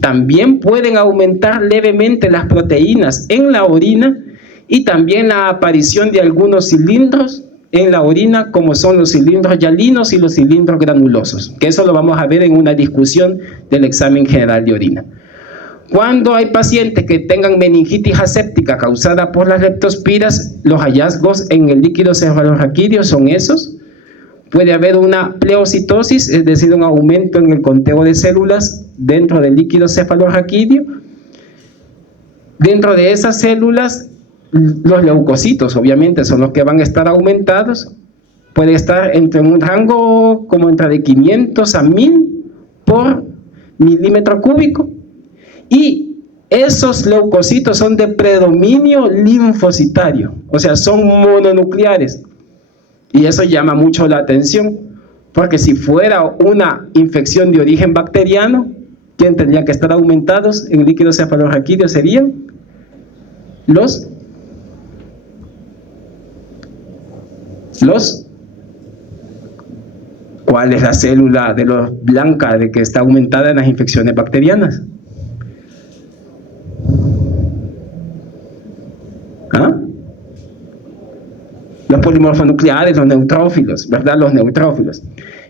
también pueden aumentar levemente las proteínas en la orina, y también la aparición de algunos cilindros en la orina, como son los cilindros hialinos y los cilindros granulosos, que eso lo vamos a ver en una discusión del examen general de orina. Cuando hay pacientes que tengan meningitis aséptica causada por las leptospiras, los hallazgos en el líquido cefalorraquídeo son esos. Puede haber una pleocitosis, es decir, un aumento en el conteo de células dentro del líquido cefalorraquídeo. Dentro de esas células, los leucocitos obviamente son los que van a estar aumentados, puede estar entre un rango como entre de 500 a 1000 por milímetro cúbico, y esos leucocitos son de predominio linfocitario, o sea, son mononucleares, y eso llama mucho la atención, porque si fuera una infección de origen bacteriano, ¿quién tendría que estar aumentados en líquido cefalorraquídeo? Serían los ¿cuál es la célula de los blanca de que está aumentada en las infecciones bacterianas? ¿Ah? Los polimorfonucleares, los neutrófilos, ¿verdad? Los neutrófilos.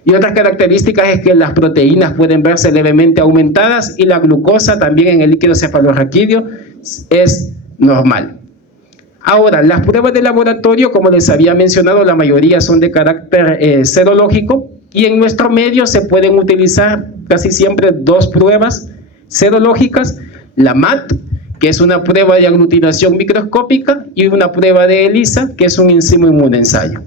Y otras características es que las proteínas pueden verse levemente aumentadas y la glucosa también en el líquido cefalorraquídeo es normal. Ahora, las pruebas de laboratorio, como les había mencionado, la mayoría son de carácter serológico, y en nuestro medio se pueden utilizar casi siempre dos pruebas serológicas: la MAT, que es una prueba de aglutinación microscópica, y una prueba de ELISA, que es un enzima inmunensayo.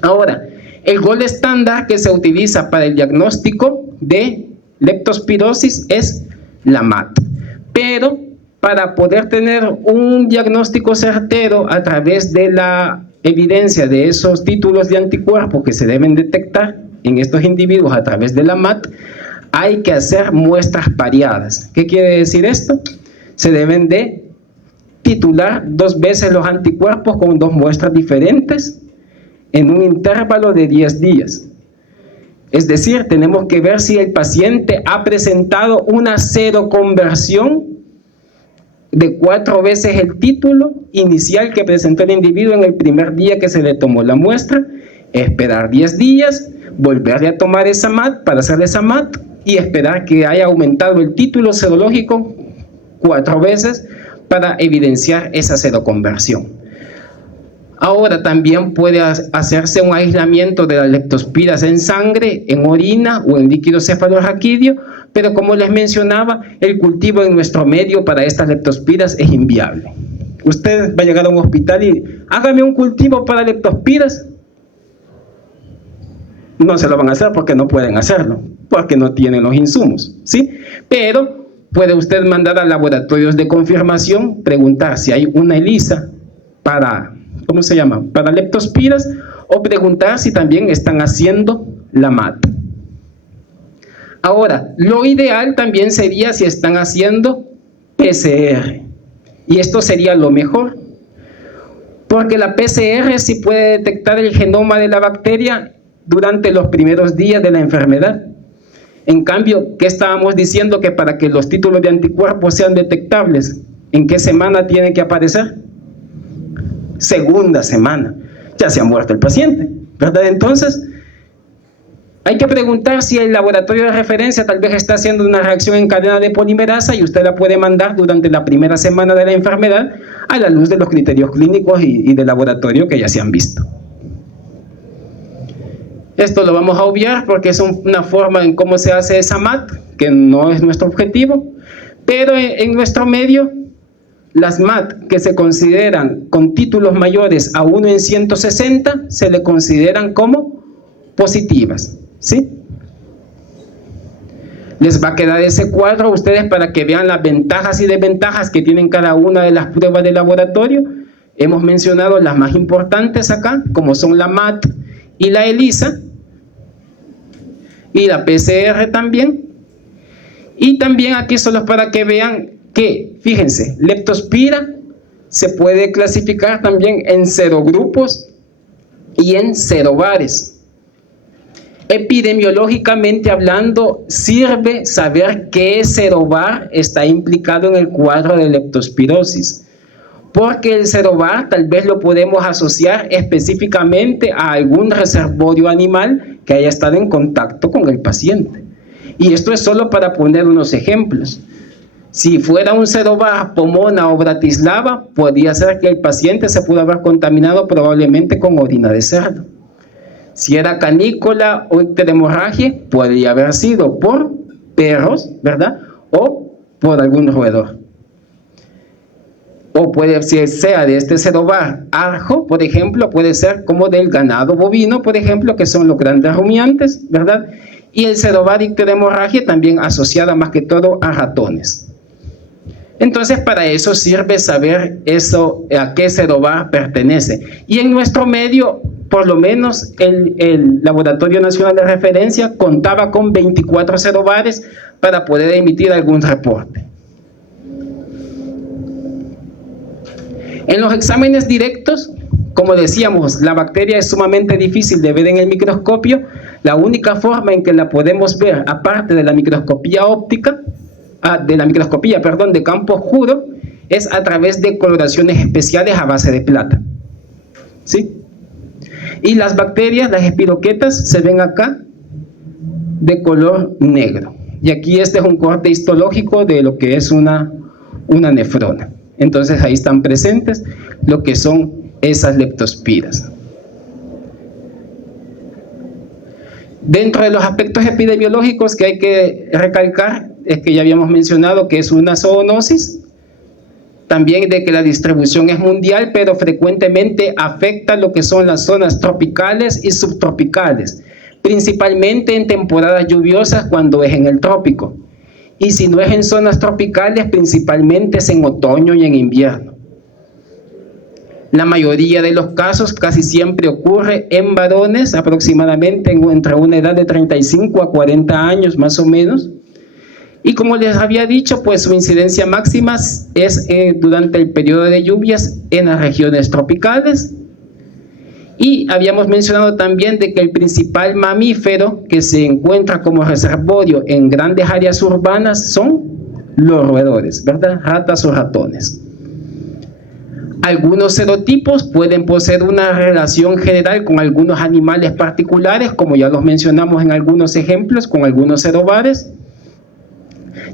Ahora, el gol estándar que se utiliza para el diagnóstico de leptospirosis es la MAT, pero para poder tener un diagnóstico certero a través de la evidencia de esos títulos de anticuerpos que se deben detectar en estos individuos a través de la MAT, hay que hacer muestras pareadas. ¿Qué quiere decir esto? Se deben de titular 2 veces los anticuerpos con 2 muestras diferentes en un intervalo de 10 días. Es decir, tenemos que ver si el paciente ha presentado una seroconversión de 4 veces el título inicial que presentó el individuo en el primer día que se le tomó la muestra, esperar 10 días, volverle a tomar esa MAT para hacer esa MAT y esperar que haya aumentado el título serológico 4 veces para evidenciar esa seroconversión. Ahora también puede hacerse un aislamiento de las leptospiras en sangre, en orina o en líquido cefalorraquídeo, pero como les mencionaba, el cultivo en nuestro medio para estas leptospiras es inviable. Usted va a llegar a un hospital y hágame un cultivo para leptospiras. No se lo van a hacer porque no pueden hacerlo, porque no tienen los insumos, ¿sí? Pero puede usted mandar a laboratorios de confirmación, preguntar si hay una ELISA para, ¿cómo se llama?, para leptospiras, o preguntar si también están haciendo la MAT. Ahora, lo ideal también sería si están haciendo PCR, y esto sería lo mejor, porque la PCR sí puede detectar el genoma de la bacteria durante los primeros días de la enfermedad. En cambio, ¿qué estábamos diciendo? Que para que los títulos de anticuerpos sean detectables, ¿en qué semana tiene que aparecer? Segunda semana. Ya se ha muerto el paciente, ¿verdad? Entonces, hay que preguntar si el laboratorio de referencia tal vez está haciendo una reacción en cadena de polimerasa y usted la puede mandar durante la primera semana de la enfermedad a la luz de los criterios clínicos y de laboratorio que ya se han visto. Esto lo vamos a obviar porque es una forma en cómo se hace esa MAT, que no es nuestro objetivo, pero en nuestro medio, las MAT que se consideran con títulos mayores a 1 en 160 se le consideran como positivas, ¿sí? Les va a quedar ese cuadro a ustedes para que vean las ventajas y desventajas que tienen cada una de las pruebas de laboratorio. Hemos mencionado las más importantes acá, como son la MAT y la ELISA, y la PCR también. Y también aquí solo para que vean que, fíjense, leptospira se puede clasificar también en serogrupos y en serobares. Epidemiológicamente hablando, sirve saber qué serobar está implicado en el cuadro de leptospirosis, porque el serobar tal vez lo podemos asociar específicamente a algún reservorio animal que haya estado en contacto con el paciente. Y esto es solo para poner unos ejemplos. Si fuera un serobar Pomona o Bratislava, podría ser que el paciente se pudo haber contaminado probablemente con orina de cerdo. Si era canícola o icterhemorragia, podría haber sido por perros, ¿verdad?, o por algún roedor. o puede ser de este serovar arjo, por ejemplo, puede ser como del ganado bovino, por ejemplo, que son los grandes rumiantes, ¿verdad? Y el serovar ictio de hemorragia también asociada más que todo a ratones. Entonces, para eso sirve saber eso, a qué serovar pertenece. Y en nuestro medio, por lo menos el Laboratorio Nacional de Referencia contaba con 24 serovares para poder emitir algún reporte. En los exámenes directos, como decíamos, la bacteria es sumamente difícil de ver en el microscopio. La única forma en que la podemos ver, aparte de la microscopía óptica, de campo oscuro, es a través de coloraciones especiales a base de plata. ¿Sí? Y las bacterias, las espiroquetas, se ven acá de color negro. Y aquí este es un corte histológico de lo que es una nefrona. Entonces ahí están presentes lo que son esas leptospiras. Dentro de los aspectos epidemiológicos que hay que recalcar es que ya habíamos mencionado que es una zoonosis, también de que la distribución es mundial, pero frecuentemente afecta lo que son las zonas tropicales y subtropicales, principalmente en temporadas lluviosas cuando es en el trópico, y si no es en zonas tropicales, principalmente es en otoño y en invierno. La mayoría de los casos casi siempre ocurre en varones, aproximadamente entre una edad de 35 a 40 años más o menos. Y como les había dicho, pues su incidencia máxima es durante el periodo de lluvias en las regiones tropicales. Y habíamos mencionado también de que el principal mamífero que se encuentra como reservorio en grandes áreas urbanas son los roedores, ¿verdad? Ratas o ratones. Algunos serotipos pueden poseer una relación general con algunos animales particulares, como ya los mencionamos en algunos ejemplos, con algunos serovares.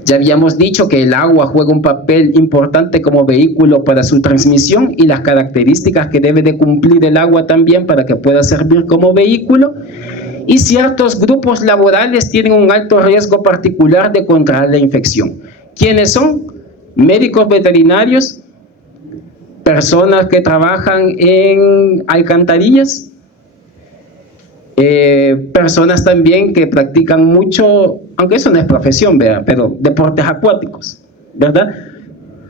Ya habíamos dicho que el agua juega un papel importante como vehículo para su transmisión y las características que debe de cumplir el agua también para que pueda servir como vehículo. Y ciertos grupos laborales tienen un alto riesgo particular de contraer la infección. ¿Quiénes son? Médicos veterinarios, personas que trabajan en alcantarillas, personas también que practican mucho, aunque eso no es profesión, pero deportes acuáticos, ¿verdad?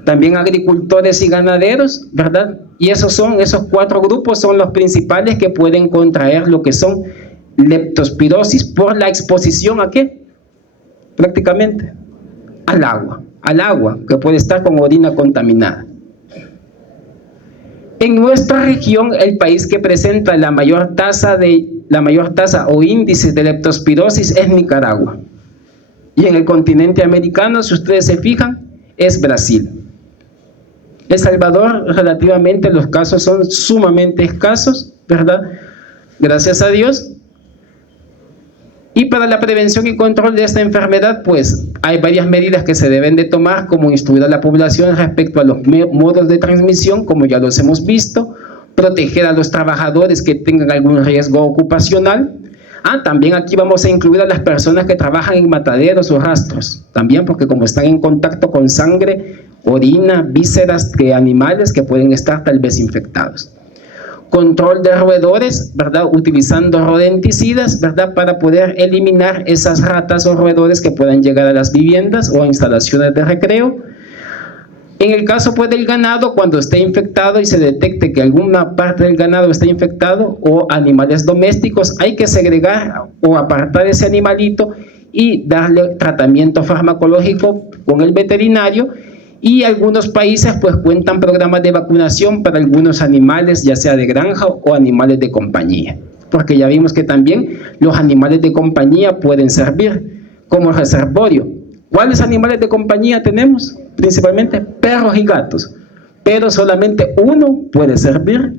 También agricultores y ganaderos, ¿verdad? Y esos 4 grupos son los principales que pueden contraer lo que son leptospirosis por la exposición ¿a qué? Prácticamente al agua, que puede estar con orina contaminada. En nuestra región, el país que presenta la mayor tasa o índice de leptospirosis es Nicaragua. Y en el continente americano, si ustedes se fijan, es Brasil. El Salvador, relativamente, los casos son sumamente escasos, ¿verdad? Gracias a Dios. Y para la prevención y control de esta enfermedad, pues hay varias medidas que se deben de tomar, como instruir a la población respecto a los modos de transmisión, como ya los hemos visto, proteger a los trabajadores que tengan algún riesgo ocupacional. También aquí vamos a incluir a las personas que trabajan en mataderos o rastros, también porque como están en contacto con sangre, orina, vísceras de animales que pueden estar tal vez infectados. Control de roedores, ¿verdad? Utilizando rodenticidas, ¿verdad? Para poder eliminar esas ratas o roedores que puedan llegar a las viviendas o a instalaciones de recreo. En el caso pues del ganado, cuando esté infectado y se detecte que alguna parte del ganado está infectado o animales domésticos, hay que segregar o apartar ese animalito y darle tratamiento farmacológico con el veterinario. Y algunos países pues cuentan programas de vacunación para algunos animales, ya sea de granja o animales de compañía, porque ya vimos que también los animales de compañía pueden servir como reservorio. ¿Cuáles animales de compañía tenemos? Principalmente perros y gatos, pero solamente uno puede servir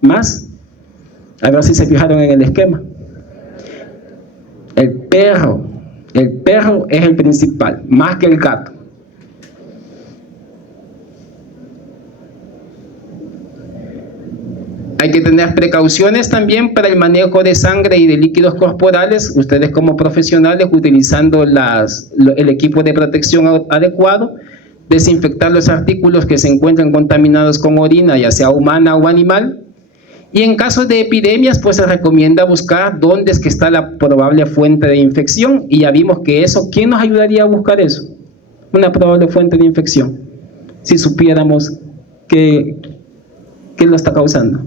más. A ver si se fijaron en el esquema. El perro es el principal, más que el gato. Hay que tener precauciones también para el manejo de sangre y de líquidos corporales. Ustedes como profesionales, utilizando el equipo de protección adecuado, desinfectar los artículos que se encuentran contaminados con orina, ya sea humana o animal. Y en caso de epidemias, pues se recomienda buscar dónde es que está la probable fuente de infección. Y ya vimos que eso, ¿quién nos ayudaría a buscar eso? Una probable fuente de infección, si supiéramos qué lo está causando.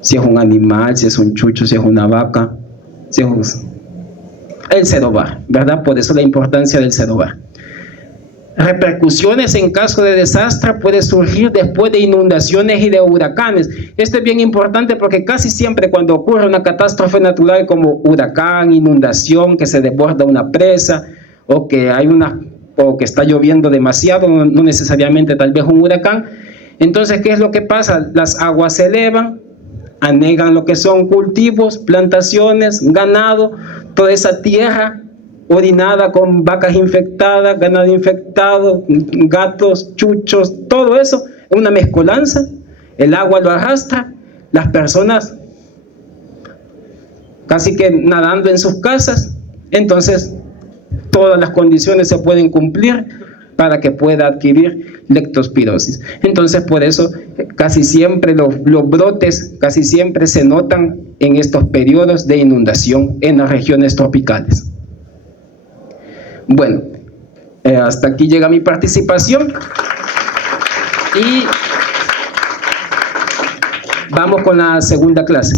Si es un animal, si es un chucho, si es una vaca, si es el serobar, ¿verdad? Por eso la importancia del serobar. Repercusiones en caso de desastre puede surgir después de inundaciones y de huracanes. Esto es bien importante porque casi siempre cuando ocurre una catástrofe natural como huracán, inundación, que se desborda una presa o que está lloviendo demasiado, no necesariamente tal vez un huracán, entonces ¿qué es lo que pasa? Las aguas se elevan, anegan lo que son cultivos, plantaciones, ganado, toda esa tierra orinada con vacas infectadas, ganado infectado, gatos, chuchos, todo eso, una mezcolanza, el agua lo arrastra, las personas casi que nadando en sus casas, entonces todas las condiciones se pueden cumplir para que pueda adquirir leptospirosis. Entonces por eso casi siempre los brotes casi siempre se notan en estos periodos de inundación en las regiones tropicales. Bueno, hasta aquí llega mi participación y vamos con la segunda clase.